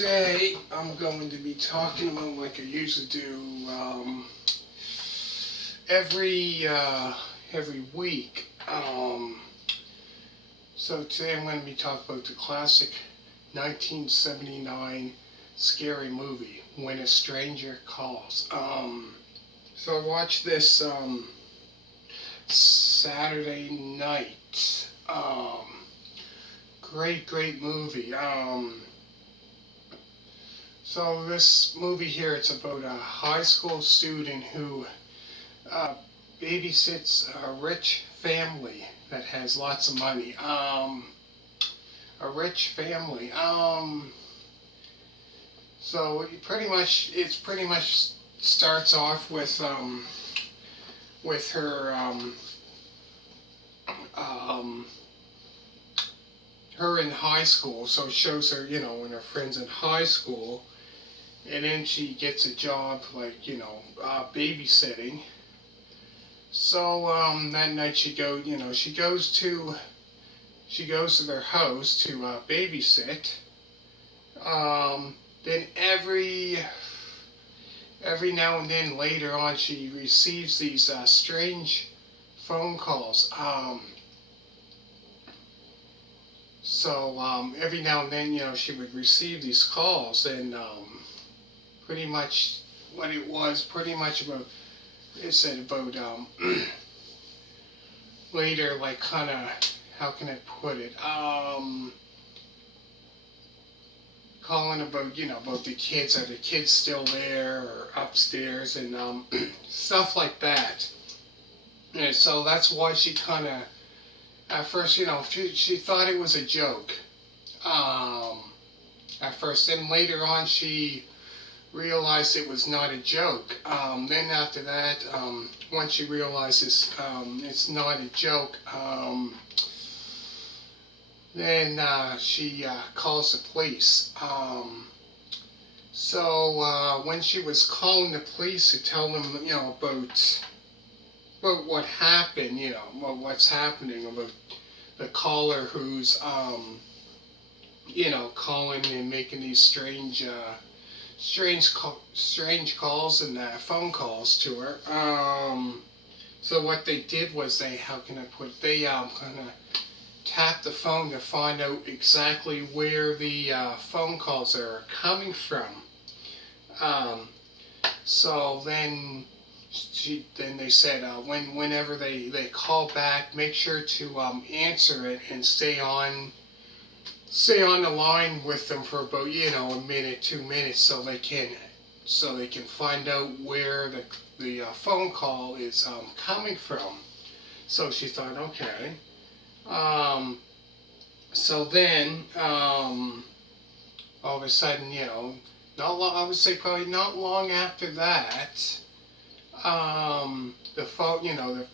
today I'm going to be talking about like I usually do every every week. So today I'm going to be talking about the classic 1979 scary movie, When a Stranger Calls. So I watched this Saturday night. Great movie. So this movie here, it's about a high school student who uh, babysits a rich family that has lots of money. A rich family. So it's pretty much starts off with um, her in high school. So it shows her, when her friends in high school, and then she gets a job like babysitting. So that night she goes to their house to babysit. Then every now and then later on she receives these strange phone calls. So every now and then she would receive these calls, and pretty much what it was pretty much about it said about later, like, kind of, how can I put it, calling about about the kids, are the kids still there or upstairs, and stuff like that. And so that's why she kind of, at first, she thought it was a joke, um, at first. Then later on she realized it was not a joke. Then after that, once she realizes it's not a joke, then she calls the police. So when she was calling the police to tell them, about what happened, what's happening, about the caller who's, calling and making these strange calls and phone calls to her. So what they did was how can I put it, they kind of tapped the phone to find out exactly where the phone calls are coming from. Um, so then they said whenever they call back, make sure to answer it and stay on the line with them for about a minute, 2 minutes, so they can find out where the phone call is coming from. So she thought, okay. Um, so then all of a sudden, not long, I would say probably not long after that, the phone, all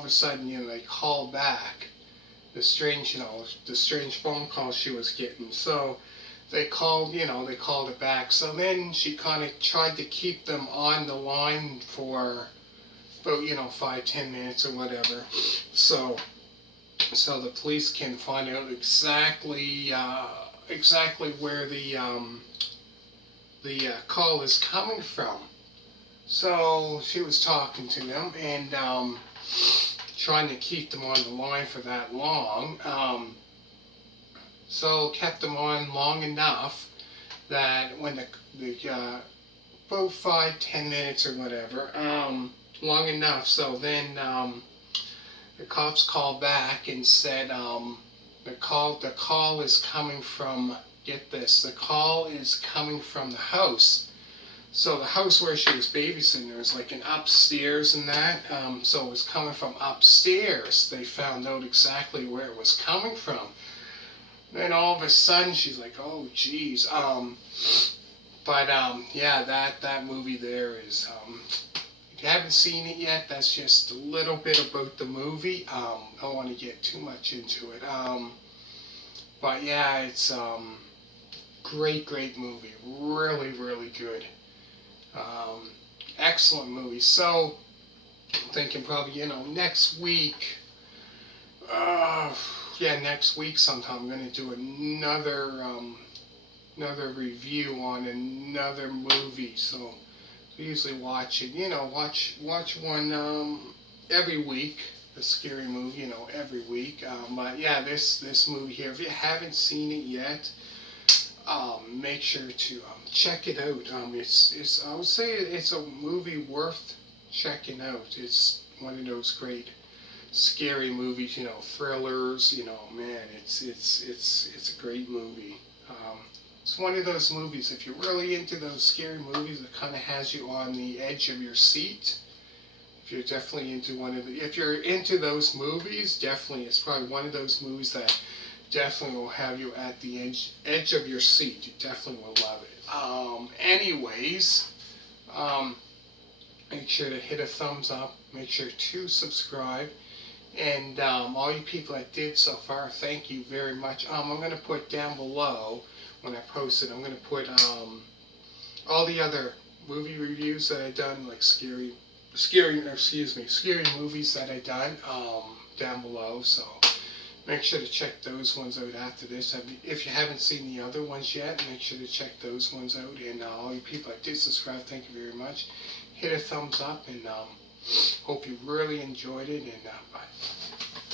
of a sudden, they call back the strange phone call she was getting. So they called it back. So then she kind of tried to keep them on the line for about, 5-10 minutes or whatever. So the police can find out exactly where the call is coming from. So she was talking to them and trying to keep them on the line for that long. So kept them on long enough that when about 5-10 minutes or whatever, long enough. So then the cops called back and said the call is coming from, get this, the call is coming from the house. So the house where she was babysitting, there was like an upstairs and that. So it was coming from upstairs. They found out exactly where it was coming from. Then all of a sudden she's like, oh geez. But yeah, that movie there is, if you haven't seen it yet, that's just a little bit about the movie. I don't want to get too much into it. But yeah, it's great movie. Really good. Um, Excellent movie. So I'm thinking probably next week. Yeah, next week sometime I'm gonna do another another review on another movie. So I usually watch it, watch one every week. A scary movie, every week. But yeah, this movie here, if you haven't seen it yet, make sure to check it out. It's I would say it's a movie worth checking out. It's one of those great scary movies, thrillers. Man, it's a great movie. It's one of those movies. If you're really into those scary movies, it kind of has you on the edge of your seat. If you're definitely into if you're into those movies, definitely it's probably one of those movies that definitely will have you at the edge of your seat. You definitely will love it. Anyways, um, make sure to hit a thumbs up. Make sure to subscribe. And all you people that did so far, thank you very much. I'm going to put down below when I post it. I'm going to put all the other movie reviews that I've done, like scary movies that I've done down below. So make sure to check those ones out after this. If you haven't seen the other ones yet, make sure to check those ones out. And all you people that did subscribe, thank you very much. Hit a thumbs up, and hope you really enjoyed it. And bye.